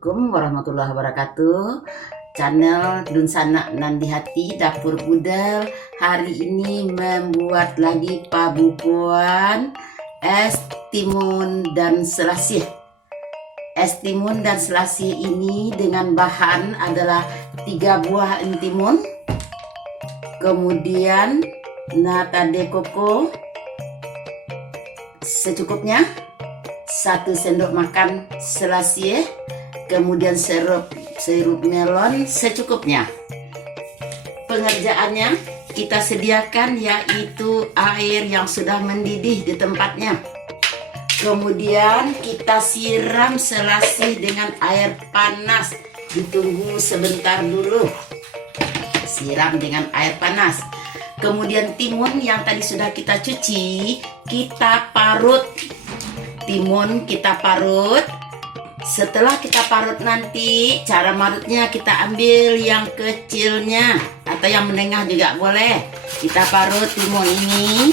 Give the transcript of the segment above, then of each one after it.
Assalamualaikum warahmatullahi wabarakatuh. Channel Dunsana Nandi Hati Dapur Budal hari ini membuat lagi pabukuan es timun dan selasih. Es timun dan selasih ini dengan bahan adalah 3 buah timun, kemudian nata de coco secukupnya, 1 sendok makan selasih, kemudian sirup melon secukupnya. Pengerjaannya kita sediakan yaitu air yang sudah mendidih di tempatnya. Kemudian kita siram selasih dengan air panas. Ditunggu sebentar dulu. Siram dengan air panas. Kemudian timun yang tadi sudah kita cuci, kita parut. Timun kita parut. Setelah kita parut nanti, cara marutnya kita ambil yang kecilnya atau yang menengah juga boleh. Kita parut timun ini.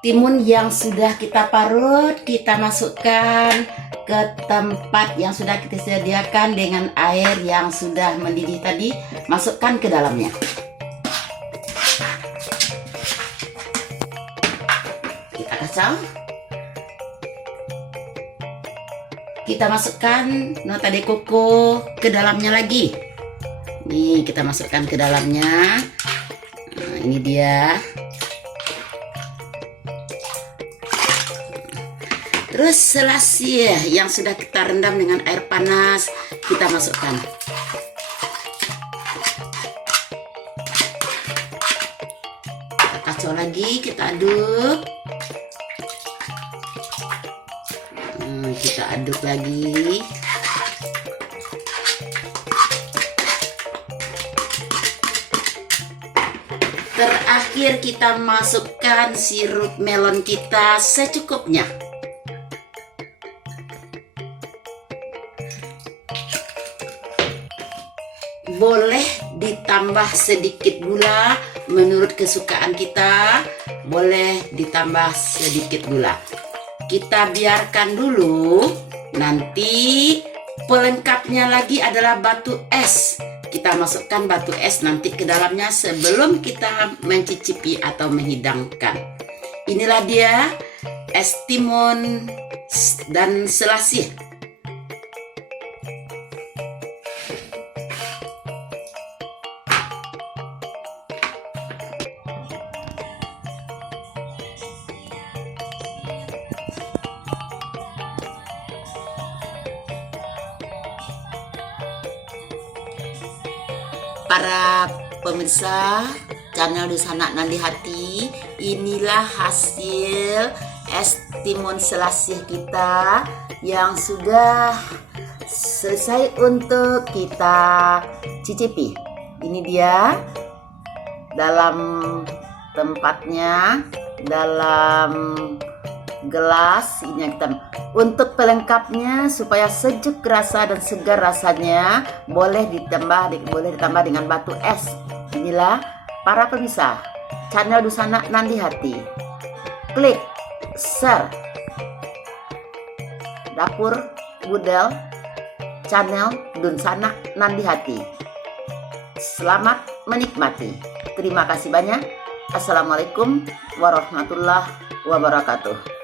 Timun yang sudah kita parut kita masukkan ke tempat yang sudah kita sediakan dengan air yang sudah mendidih tadi, masukkan ke dalamnya. Kita kacau. Kita masukkan nata de coco ke dalamnya lagi. Nih kita masukkan ke dalamnya. Nah, ini dia. Terus selasih yang sudah kita rendam dengan air panas kita masukkan. Kita kacau lagi, kita aduk. Kita aduk lagi. Terakhir kita masukkan sirup melon kita secukupnya. Boleh ditambah sedikit gula menurut kesukaan kita, boleh ditambah sedikit gula. Kita biarkan dulu. Nanti pelengkapnya lagi adalah batu es. Kita masukkan batu es nanti ke dalamnya sebelum kita mencicipi atau menghidangkan. Inilah dia es timun dan selasih. Para pemirsa channel Dunsana Nandi Hati, inilah hasil es timun selasih kita yang sudah selesai untuk kita cicipi. Ini dia dalam tempatnya, dalam gelas ini yang kita. Untuk pelengkapnya supaya sejuk rasa dan segar rasanya, boleh ditambah dengan batu es. Inilah para pemirsa channel Dunsana Nandi Hati. Klik share Dapur Budal channel Dunsana Nandi Hati. Selamat menikmati. Terima kasih banyak. Assalamualaikum warahmatullahi wabarakatuh.